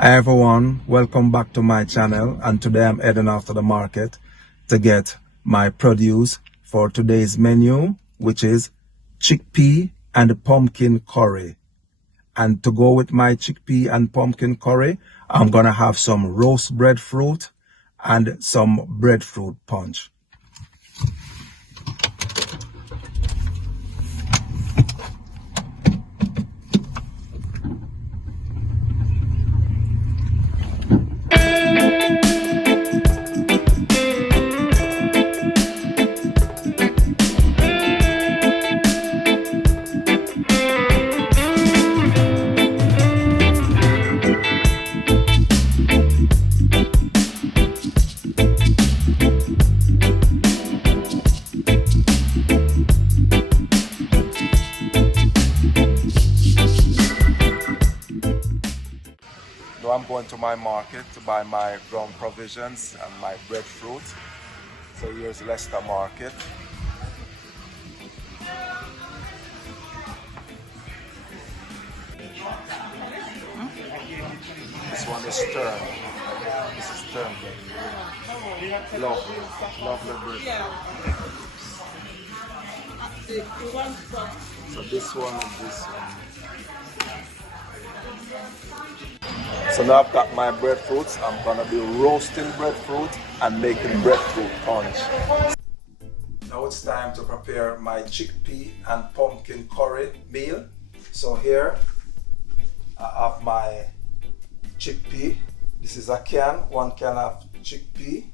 Hi everyone, welcome back to my channel, and today I'm heading off to the market to get my produce for today's menu, which is chickpea and pumpkin curry. And to go with my chickpea and pumpkin curry, I'm gonna have some roast breadfruit and some breadfruit punch. Now I'm going to my market to buy my ground provisions and my breadfruit. So here's Leicester Market. This one is turned. This is turned. Lovely, lovely bread. So this one and this one. So now I've got my breadfruits. I'm gonna be roasting breadfruit and making breadfruit punch. Now it's time to prepare my chickpea and pumpkin curry meal. So here I have my chickpea. This is a can, 1 can of chickpea.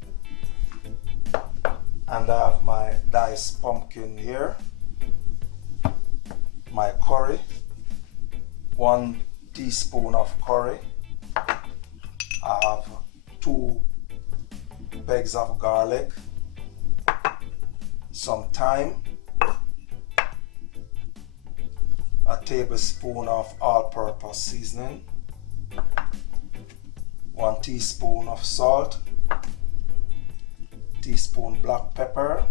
And I have my diced pumpkin here. My curry, 1 teaspoon of curry. I have 2 pegs of garlic, some thyme, a tablespoon of all-purpose seasoning, 1 teaspoon of salt, teaspoon black pepper,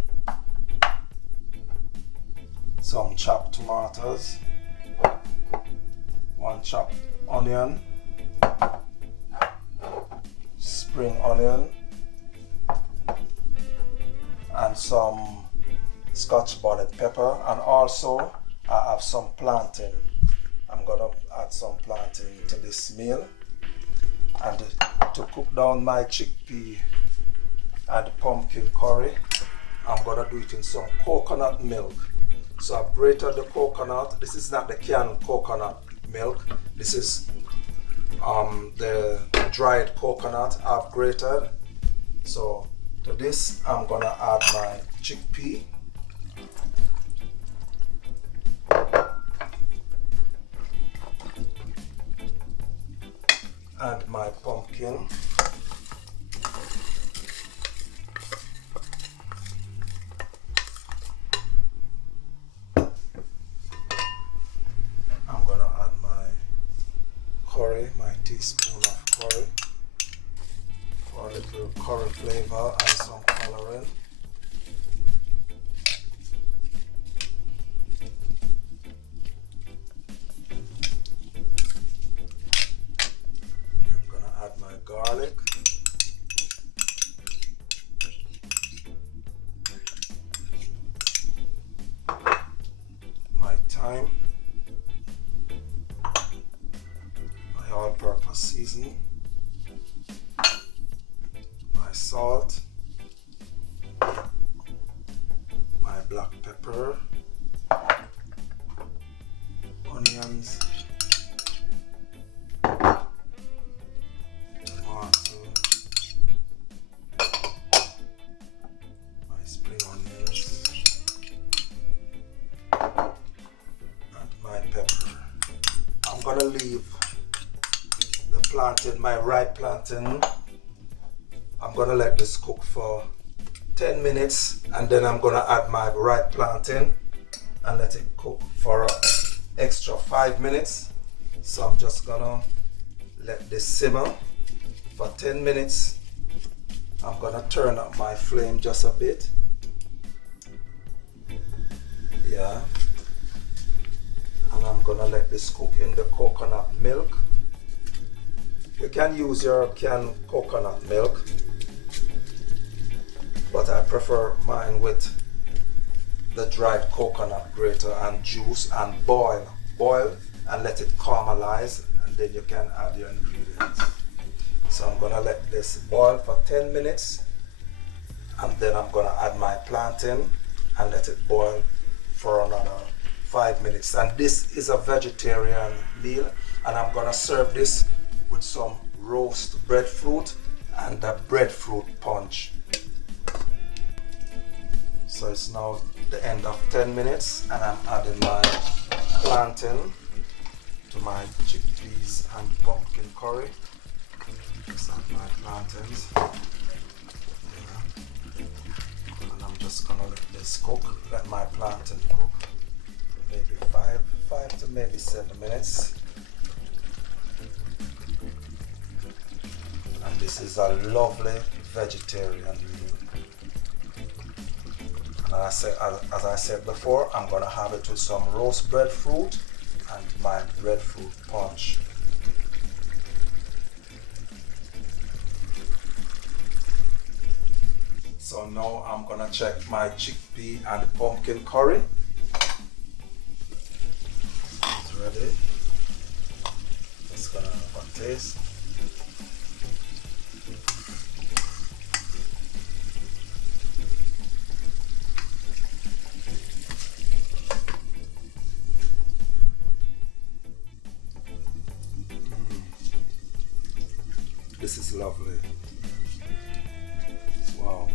some chopped tomatoes, 1 chopped onion, spring onion, and some Scotch bonnet pepper, and also I have some plantain. I'm gonna add some plantain to this meal. And to cook down my chickpea and pumpkin curry, I'm gonna do it in some coconut milk. So I've grated the coconut. This is not the canned coconut milk. This is the dried coconut I've grated. So to this I'm gonna add my chickpea, and my pumpkin, I'm gonna add my curry, my teaspoon of curry for a little curry flavor and some coloring. I'm gonna add my garlic, my thyme, my all-purpose seasoning, my salt, my black pepper, onions, tomato, my spring onions, and my pepper. I'm gonna leave the plantain, my ripe plantain. I'm gonna let this cook for 10 minutes, and then I'm gonna add my ripe plantain and let it cook for an extra 5 minutes. So I'm just gonna let this simmer for 10 minutes. I'm gonna turn up my flame just a bit. Yeah. And I'm gonna let this cook in the coconut milk. You can use your canned coconut milk, but I prefer mine with the dried coconut grater and juice, and boil and let it caramelize, and then you can add your ingredients. So I'm gonna let this boil for 10 minutes, and then I'm gonna add my plantain and let it boil for another 5 minutes. And this is a vegetarian meal, and I'm gonna serve this with some roast breadfruit and a breadfruit punch. So it's now the end of 10 minutes, and I'm adding my plantain to my chickpeas and pumpkin curry. Just add my plantains. And I'm just gonna let this cook, let my plantain cook for maybe 5 to maybe 7 minutes. And this is a lovely vegetarian meal. And as I said before, I'm gonna have it with some roast breadfruit and my breadfruit punch. So now I'm gonna check my chickpea and pumpkin curry. It's ready. Just gonna have a taste. This is lovely. Wow.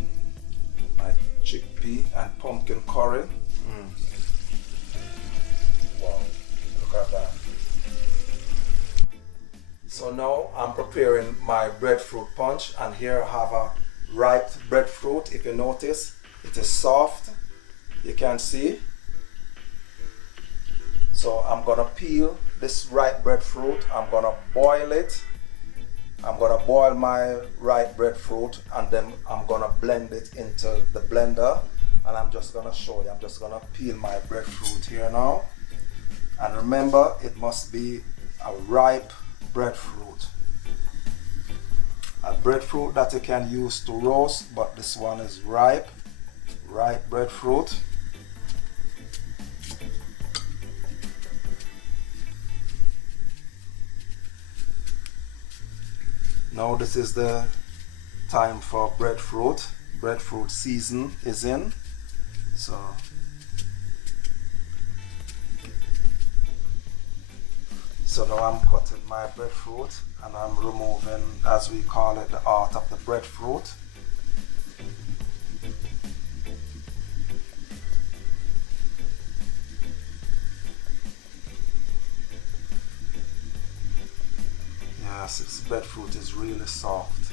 My chickpea and pumpkin curry. Wow, look at that. So now I'm preparing my breadfruit punch, and here I have a ripe breadfruit. If you notice, it is soft. You can see. So I'm gonna peel this ripe breadfruit. I'm gonna boil it. I'm gonna boil my ripe breadfruit, and then I'm gonna blend it into the blender, and I'm just gonna show you. I'm just gonna peel my breadfruit here now, and remember, it must be a ripe breadfruit, a breadfruit that you can use to roast, but this one is ripe breadfruit. Now this is the time for breadfruit. Breadfruit season is in. So now I'm cutting my breadfruit, and I'm removing, as we call it, the heart of the breadfruit. Yes, this breadfruit is really soft.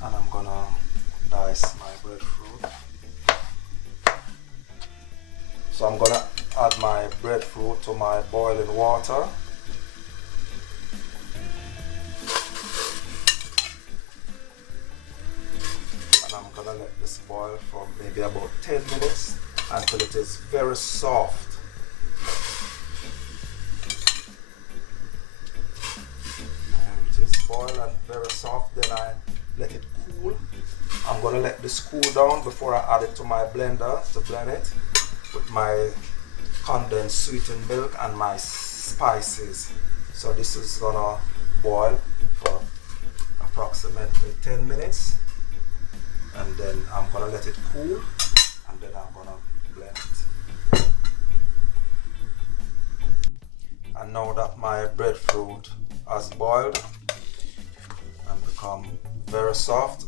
And I'm gonna dice my breadfruit. So I'm gonna add my breadfruit to my boiling water. I'm gonna let this boil for maybe about 10 minutes until it is very soft. And it is boiled and very soft, then I let it cool. I'm gonna let this cool down before I add it to my blender to blend it with my condensed sweetened milk and my spices. So this is gonna boil for approximately 10 minutes. And then I'm gonna let it cool, and then I'm gonna blend it. And now that my breadfruit has boiled and become very soft,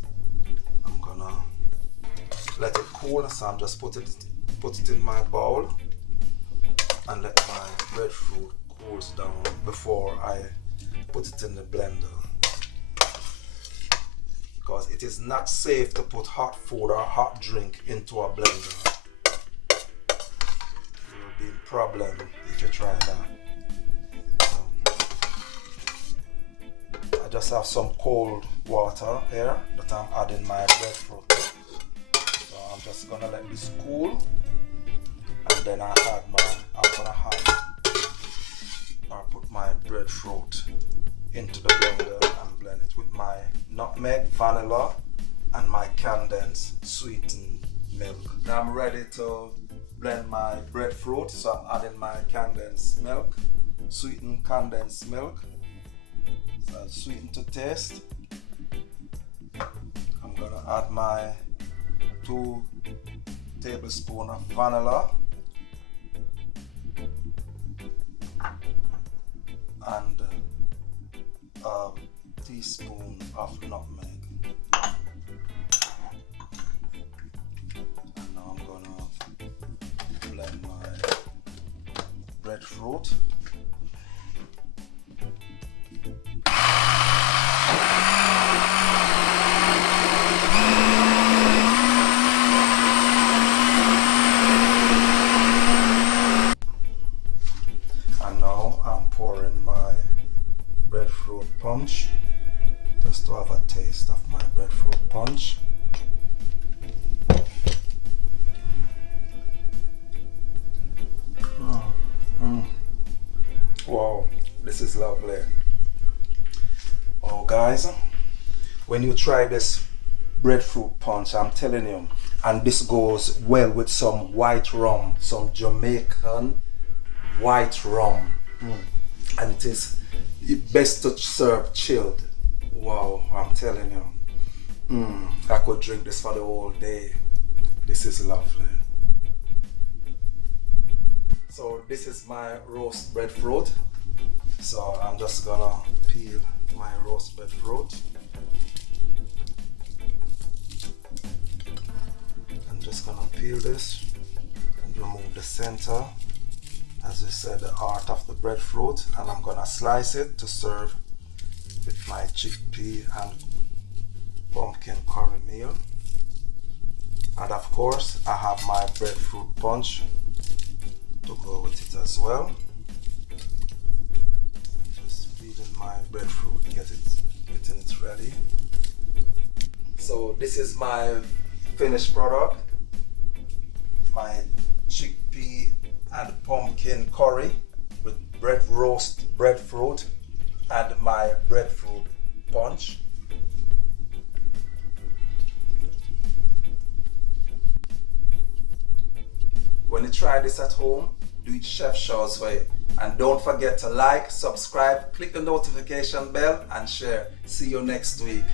I'm gonna let it cool. So I'm just put it in my bowl and let my breadfruit cool down before I put it in the blender. Because it is not safe to put hot food or hot drink into a blender. There will be a problem if you try that. I just have some cold water here that that I'm adding my breadfruit. So I'm just gonna let this cool, and then I'm put my breadfruit into the blender and blend it with my nutmeg, vanilla, and my condensed sweetened milk. Now I'm ready to blend my breadfruit, so I'm adding my condensed milk, sweetened condensed milk. So sweeten to taste. I'm gonna add my 2 tablespoons of vanilla and a teaspoon of nutmeg. And now I'm gonna blend my breadfruit. And now I'm pouring my breadfruit punch just to have a taste of my breadfruit punch. Wow, this is lovely. Oh guys, when you try this breadfruit punch, I'm telling you, and this goes well with some white rum, some Jamaican white rum, and it is best to serve chilled. Wow, I'm telling you, I could drink this for the whole day. This is lovely. So this is my roast breadfruit. So I'm just gonna peel my roast breadfruit. I'm just gonna peel this and remove the center. As I said, the heart of the breadfruit, and I'm gonna slice it to serve with my chickpea and pumpkin curry meal. And of course, I have my breadfruit punch to go with it as well. Just feeding my breadfruit, getting it ready. So this is my finished product, my chickpea and pumpkin curry with roast breadfruit and my breadfruit punch. When you try this at home, do it Chef Shaw's way. And don't forget to like, subscribe, click the notification bell and share. See you next week.